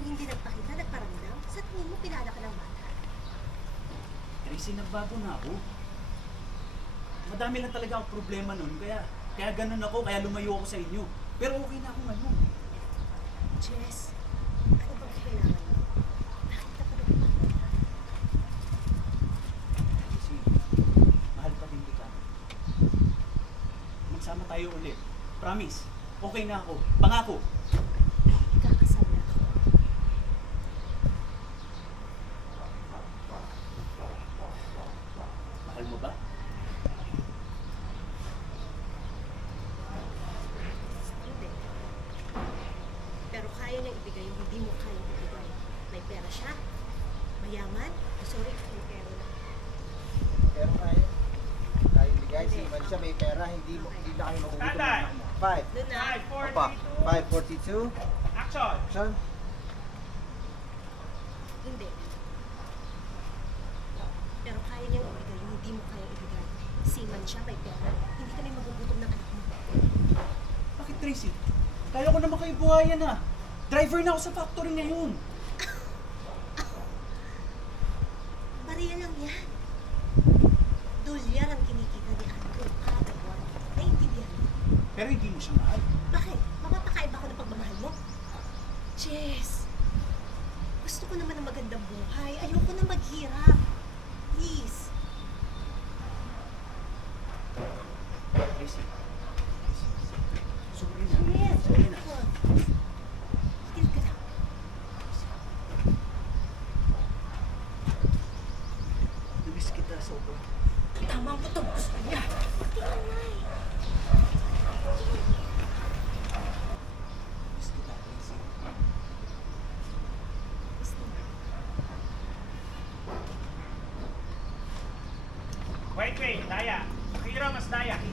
Kung hindi nagpakita, nagparamdam, sa tingin mo pinala ka ng bata? Tracy, nagbago na ako. Madami lang talaga ang problema nun, kaya ganun ako, kaya lumayo ako sa inyo. Pero okay na ako ngayon. Jess, ano bang kailangan mo? Bakit ka pa nagpapakita? Tracy, mahal pa din kita. Magsama tayo ulit. Promise, okay na ako. Pangako. Ikakasal na ako. Mahal mo ba? Hindi. Pero kaya niyang ibigay yung hindi mo kaya ibigay. May pera siya. Mayaman. Sorry, may pera lang. Pero kaya. Kaya ibigay, si man siya may pera, hindi na kayo magugutom ng anak mo. 5. Doon na. 5, 4, Opa, 3, 2, 5:42. action! Action. Hindi. Pero kaya niyang ibigay yung hindi mo kaya ibigay. Seaman siya, may pera. Hindi kami magugutom ng anak mo. Bakit, Tracy? Kaya ko naman kayo buhayan ah. Driver na ako sa factory ngayon. Bariya lang yan. Dolyar ang kinikita ni Andrew kada buwan. Naiintindihan mo? Pero hindi mo siya mahal. Bakit? Mapapakaib ako ng pagmamahal mo? Jess, gusto ko naman ng magandang buhay. Ayoko na maghirap. Please.